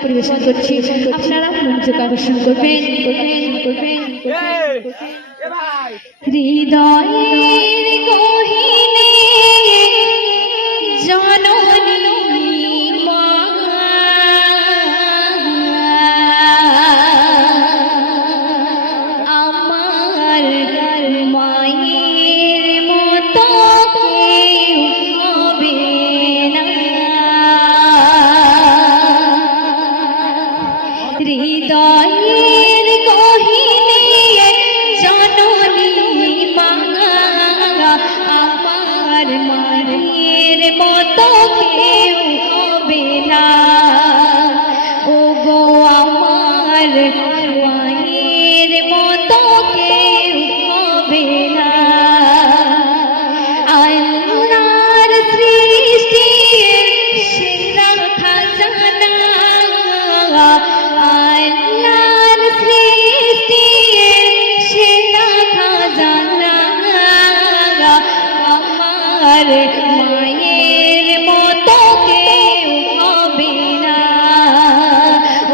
পরিবেশন করছি, আপনারা মনোযোগ আকর্ষণ করবেন। হৃদয়ের গহীনে জননী মা, আমার মায়ের মতো কেউ হবে না। হৃদয়ের গহীনে জননী মা, আমার মায়ের মতো কেউ হবে না। ও গো আমার মায়ের মতো কেউ হবে না। আল্লাহর সৃষ্টি সেরা খাজানা, আল্লাহর সৃষ্টি সেরা খাজানা, আমার মায়ের মতো কেউ হবে না।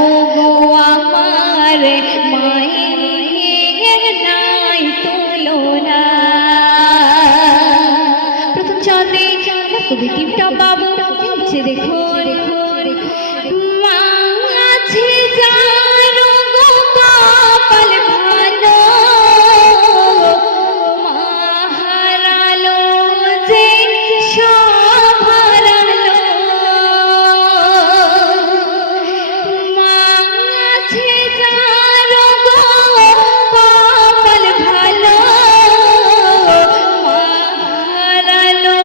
ও গো আমার মায়ের নাই তুলনা। প্রথম চাঁদে কবি টিপটা পাবো, নিচে দেখুন